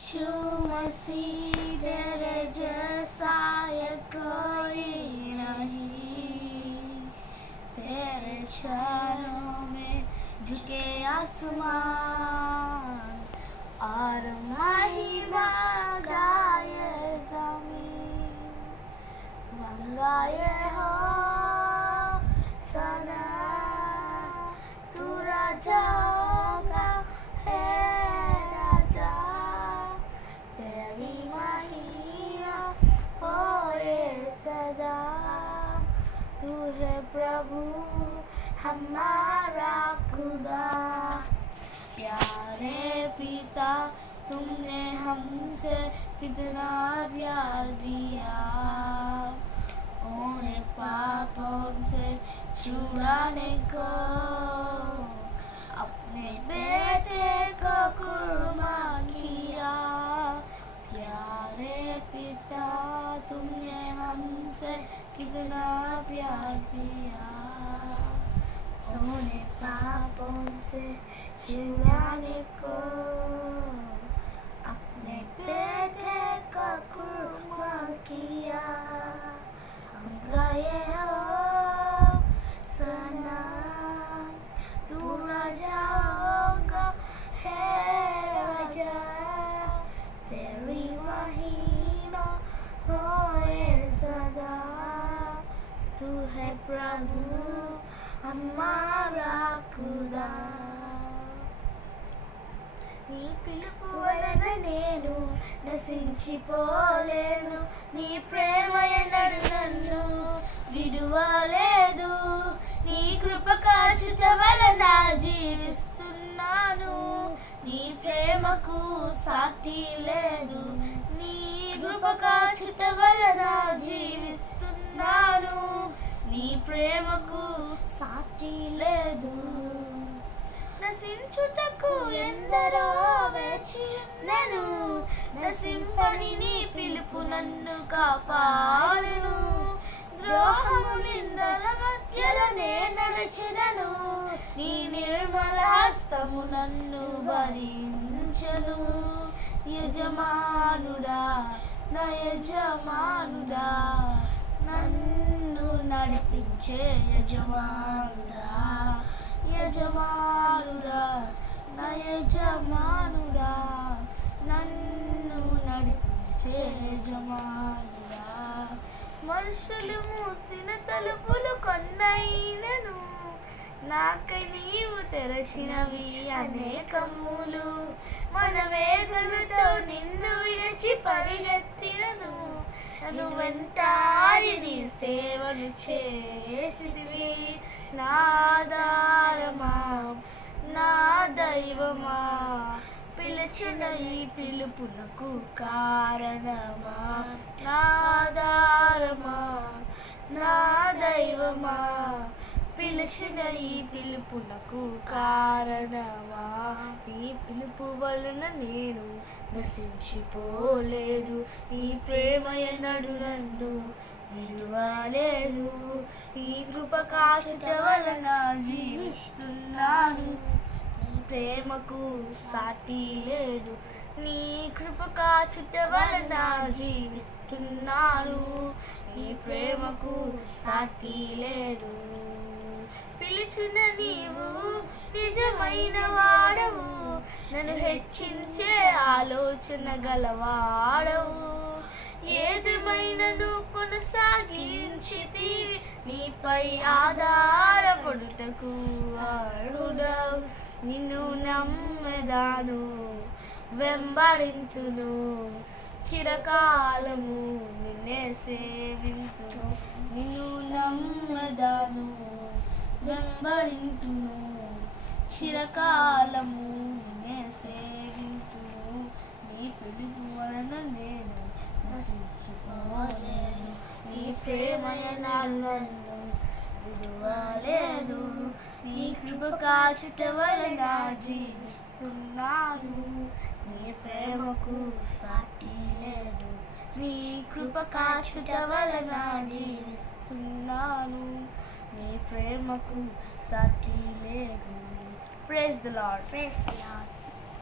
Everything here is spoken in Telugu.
यीशु मसीह तेरे जैसा ये कोई नहीं, तेरे चरणों में झुके आसमान और महिमा गाए ज़मीन, गाए हो सना तू राजा का है राजा, तेरी महिमा होए सदा, तू है प्रभु हमारा खुदा। प्यारे पिता तुमने हमसे कितना प्यार दिया, उन्हें पापों से छुड़ाने को अपने बेटे को कुर्बान किया। प्यारे पिता तुमने हमसे कितना प्यार दिया, उन्हें पापों से छुड़ाने को अपने बेटे को कुर्बान किया। हम गाए हो सना तू राजाओं का है राजा, तेरी महिमा होए सदा, तू है प्रभु हमारा खुदा। నీ పిలుపు వలన నేను నశించిపోలేను, నీ ప్రేమ ఎన్నడు నన్ను విడువలేదు, నీ కృప కాచుట వలన జీవిస్తున్నాను, నీ ప్రేమకు సాటి లేదు, నీ కృప కాచుట వలన జీవిస్తున్నాను, నీ ప్రేమకు సాటి లేదు. నశించుటకు ఎందరో వేచి ఉన్నను, నశింపని నీ పిలుపు నన్ను కాపాడెను, ద్రోహము నిందల మధ్యలోనే నడిచెదను, నీ నిర్మల హస్తము నన్ను భరించెను. యజమానుడా నా యజమానుడా, నన్ను నడిపించే యజమానుడా, యజమానుడా నా యజమానుడా, నన్ను నడిపించే యజమానుడా. మనుషులు మూసిన తలుపులు కొన్నైనను, నాకై నీవు తెరచినవి అనేకములు, మన వేదనతో నిన్ను విడిచి పరిగెత్తినను, నన్ను వెంటాడి నీ సేవలు చేసిదివి. నా ఆధారమా నా దైవమా, పిలుచున్న ఈ పిలుపునకు కారణమా, నా ఆధారమా నా దైవమా, పిలుచున్న ఈ పిలుపునకు కారణమా. ఈ పిలుపు వలన నేను నశించిపోలేదు, ఈ ప్రేమ ఎన్నడు నన్ను విడువలేదు, ఈ కృప కాచుట వలన జీవిస్తున్నాను, నీ ప్రేమకు సాటి లేదు, నీ కృప కాచుట వలన జీవిస్తున్నాను, నీ ప్రేమకు సాటి లేదు. పిలుచున్న నీవు నిజమైన వాడవు, నన్ను హెచ్చించే ఆలోచన గలవాడవు, ఏదేమైనను కొనసాగించితివి, నీపై ఆధారపడుటకు అర్హుడవు. నిన్ను నమ్మెదాను వెంబడింతును, చిరకాలము నిన్నే సేవింతును, నిన్ను నమ్మెదాను వెంబడింతును, చిరకాలము నిన్నే సేవింతును. నీ పిలుపు వలన నేను నశించిపోలేను, నీ ప్రేమ ఎన్నడు నన్ను విడువలేదు, నీ కృప కాచుట వలన జీవిస్తున్నాను, నీ ప్రేమకు సాటి లేదు, నీ కృప కాచుట వలన జీవిస్తున్నాను, నీ ప్రేమకు సాటి లేదు. Praise the Lord. Praise the Lord.